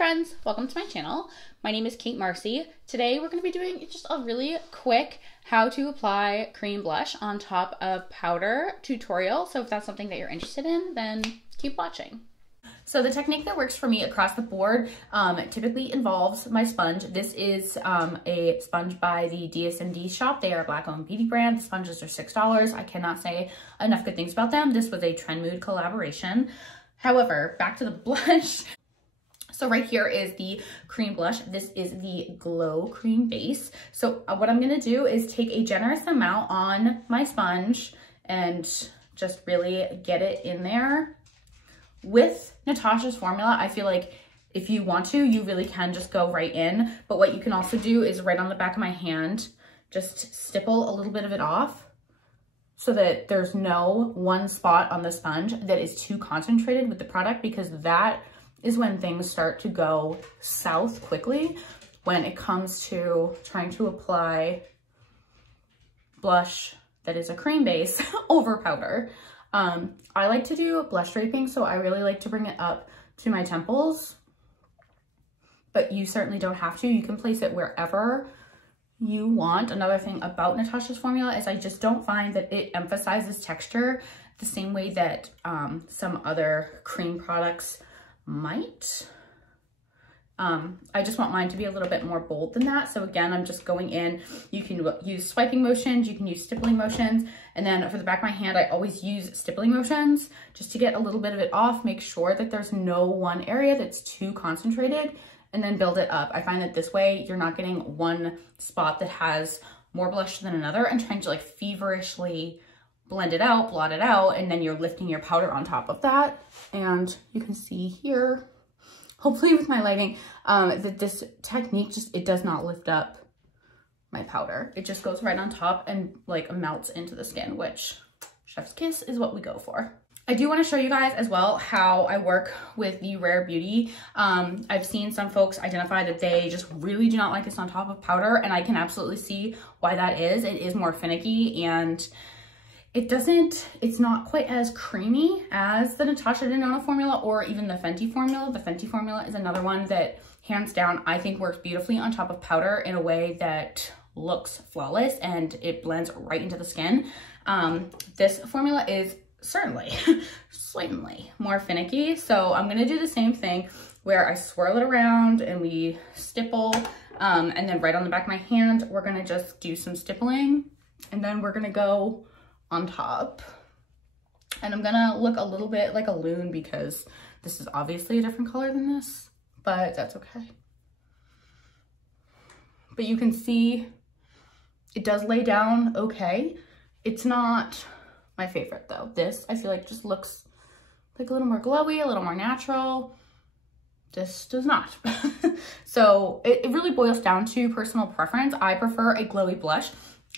friends, welcome to my channel. My name is Kate Marcy. Today we're going to be doing just a really quick how to apply cream blush on top of powder tutorial. So if that's something that you're interested in, then keep watching. So the technique that works for me across the board typically involves my sponge. This is a sponge by the DS&D shop. They are a Black-owned beauty brand. The sponges are $6. I cannot say enough good things about them. This was a Trend Mood collaboration. However, back to the blush. So right here is the cream blush. This is the Glow Cream Base. So what I'm gonna do is take a generous amount on my sponge and just really get it in there. With Natasha's formula, I feel like if you want to, you really can just go right in. But what you can also do is right on the back of my hand, just stipple a little bit of it off so that there's no one spot on the sponge that is too concentrated with the product, because that is when things start to go south quickly when it comes to trying to apply blush that is a cream base over powder. I like to do blush draping, so I really like to bring it up to my temples, but you certainly don't have to. You can place it wherever you want. Another thing about Natasha's formula is I just don't find that it emphasizes texture the same way that some other cream products might. I just want mine to be a little bit more bold than that. So again, I'm just going in. You can use swiping motions, you can use stippling motions, and then for the back of my hand, I always use stippling motions just to get a little bit of it off, make sure that there's no one area that's too concentrated, and then build it up. I find that this way you're not getting one spot that has more blush than another and trying to like feverishly blend it out, blot it out, and then you're lifting your powder on top of that. And you can see here, hopefully with my lighting, that this technique it does not lift up my powder. It just goes right on top and like melts into the skin, which chef's kiss is what we go for. I do want to show you guys as well how I work with the Rare Beauty. I've seen some folks identify that they just really do not like this on top of powder, and I can absolutely see why that is. It is more finicky, and it's not quite as creamy as the Natasha Denona formula or even the Fenty formula. The Fenty formula is another one that hands down I think works beautifully on top of powder in a way that looks flawless and it blends right into the skin. This formula is certainly slightly more finicky. So I'm gonna do the same thing where I swirl it around and we stipple, and then right on the back of my hand, we're gonna just do some stippling, and then we're gonna go on top. And I'm gonna look a little bit like a loon because this is obviously a different color than this, but that's okay. But you can see it does lay down okay. It's not my favorite though. This I feel like just looks like a little more glowy, a little more natural. This does not. So it really boils down to personal preference. I prefer a glowy blush.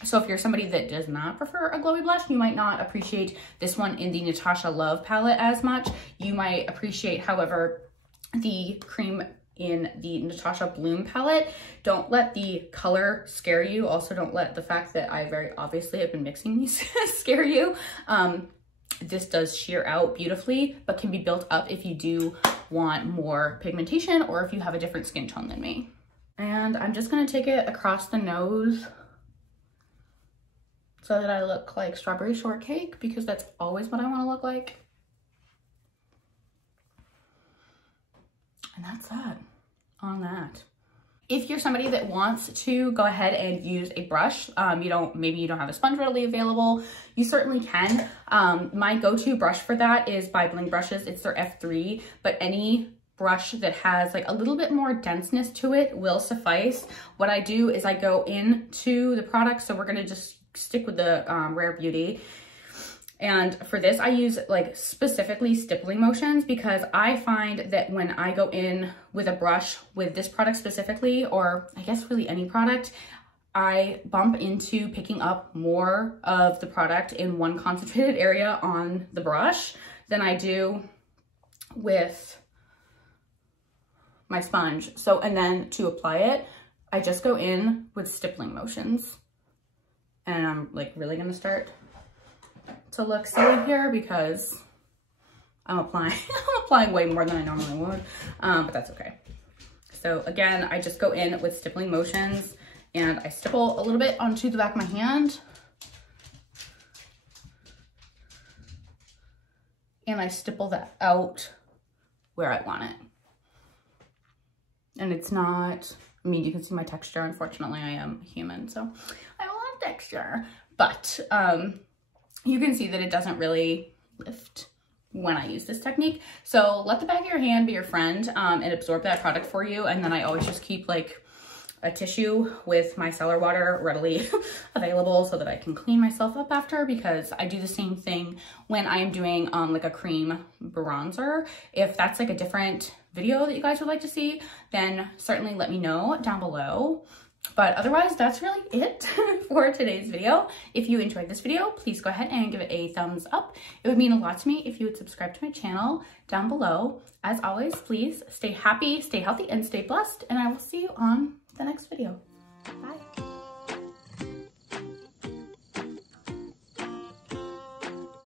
So if you're somebody that does not prefer a glowy blush, you might not appreciate this one in the Natasha Love palette as much. You might appreciate, however, the cream in the Natasha Bloom palette. Don't let the color scare you. Also, don't let the fact that I very obviously have been mixing these scare you. This does sheer out beautifully, but can be built up if you do want more pigmentation or if you have a different skin tone than me. And I'm just gonna take it across the nose so that I look like strawberry shortcake, because that's always what I want to look like. And that's that on that. If you're somebody that wants to go ahead and use a brush, maybe you don't have a sponge readily available, you certainly can. My go-to brush for that is by Bling Brushes. It's their F3, but any brush that has like a little bit more denseness to it will suffice. What I do is I go into the product, so we're gonna just stick with the Rare Beauty. And for this, I use like specifically stippling motions, because I find that when I go in with a brush with this product specifically, or I guess really any product, I bump into picking up more of the product in one concentrated area on the brush than I do with my sponge. So, and then to apply it, I just go in with stippling motions. And I'm like really gonna start to look silly here because I'm applying way more than I normally would, but that's okay. So again, I just go in with stippling motions and I stipple a little bit onto the back of my hand. And I stipple that out where I want it. And it's not, I mean, you can see my texture. Unfortunately, I am human, so I will have texture. But you can see that it doesn't really lift when I use this technique. So let the back of your hand be your friend and absorb that product for you. And then I always just keep like a tissue with micellar water readily available so that I can clean myself up after, because I do the same thing when I am doing like a cream bronzer. If that's like a different video that you guys would like to see, then certainly let me know down below. But otherwise, that's really it for today's video. If you enjoyed this video, please go ahead and give it a thumbs up. It would mean a lot to me if you would subscribe to my channel down below. As always, please stay happy, stay healthy, and stay blessed. And I will see you on the next video. Bye.